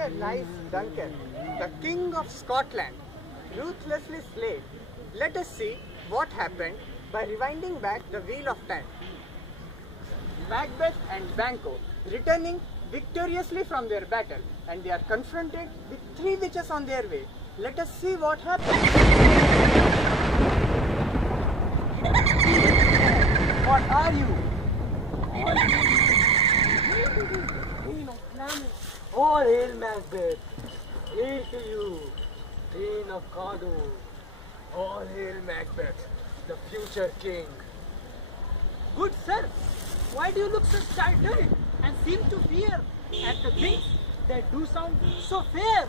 Here lies Duncan, the King of Scotland, ruthlessly slain. Let us see what happened by rewinding back the wheel of time. Macbeth and Banquo returning victoriously from their battle, and they are confronted with 3 witches on their way. Let us see what happened. What are you? All hail Macbeth! Hail to you, Queen of Cawdor! All hail Macbeth, the future king! Good sir, why do you look so startled and seem to fear at the things that do sound so fair?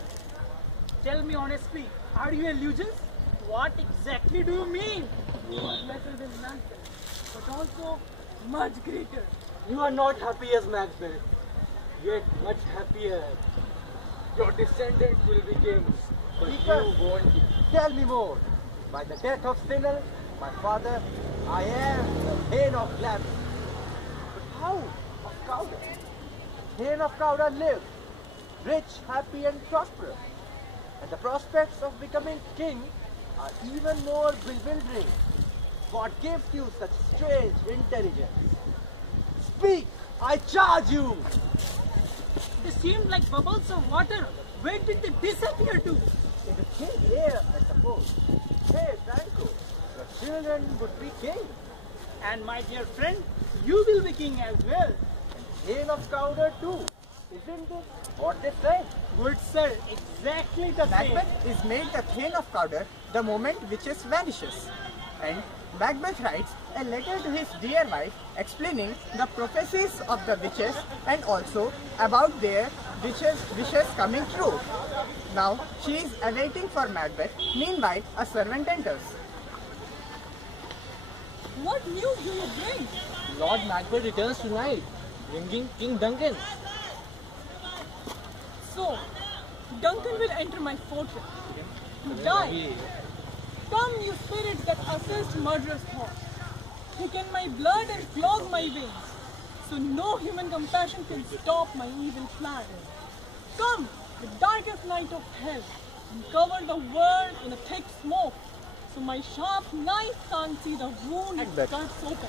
Tell me honestly, are you illusions? What exactly do you mean? You are better than Macbeth, but also much greater. You are not happy as Macbeth, yet much happier. Your descendants will be kings, but you won't be. Tell me more. By the death of Sinel, my father, I am the Thane of Glamis. But how of Cawdor? Thane of Cawdor lived, rich, happy and prosperous. And the prospects of becoming king are even more bewildering. What gives you such strange intelligence? Speak! I charge you! They seemed like bubbles of water. Where did they disappear to? In the king air, I suppose. Hey, Banquo, your children would be king. And my dear friend, you will be king as well. Thane of Cawdor too. Isn't it what they say? Good sir, exactly the same. Macbeth is made the Thane of Cawdor the moment witches vanishes. And Macbeth writes a letter to his dear wife explaining the prophecies of the witches and also about their wishes coming true. Now she is awaiting for Macbeth. Meanwhile, a servant enters. What news do you bring? Lord Macbeth returns tonight, bringing King Duncan. So, Duncan will enter my fortress to die. Come, you spirits that assist murderous thoughts. Thicken my blood and clog my veins, so no human compassion can stop my evil plan. Come, the darkest night of hell, and cover the world in a thick smoke, so my sharp knife can't see the wound it cuts open.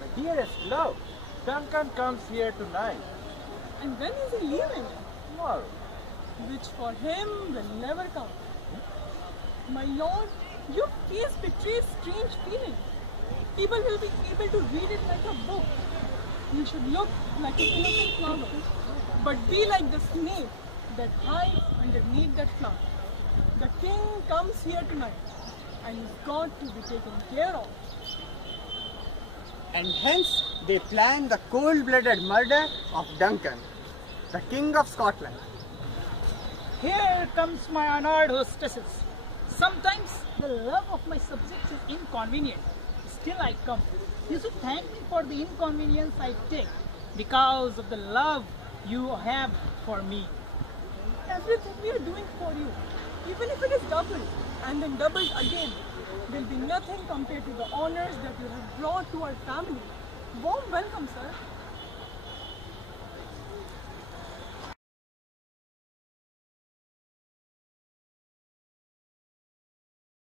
My dearest love, Duncan comes here tonight. And when is he leaving? Tomorrow. Which for him will never come. My lord, your face betrays strange feeling. People will be able to read it like a book. You should look like an innocent flower, but be like the snake that hides underneath that flower. The king comes here tonight, and he's got to be taken care of. And hence they plan the cold-blooded murder of Duncan, the King of Scotland. Here comes my honored hostesses. Sometimes the love of my subjects is inconvenient. Still I come. You should thank me for the inconvenience I take because of the love you have for me. Everything we are doing for you, even if it is doubled and then doubled again, will be nothing compared to the honors that you have brought to our family. Warm welcome, sir.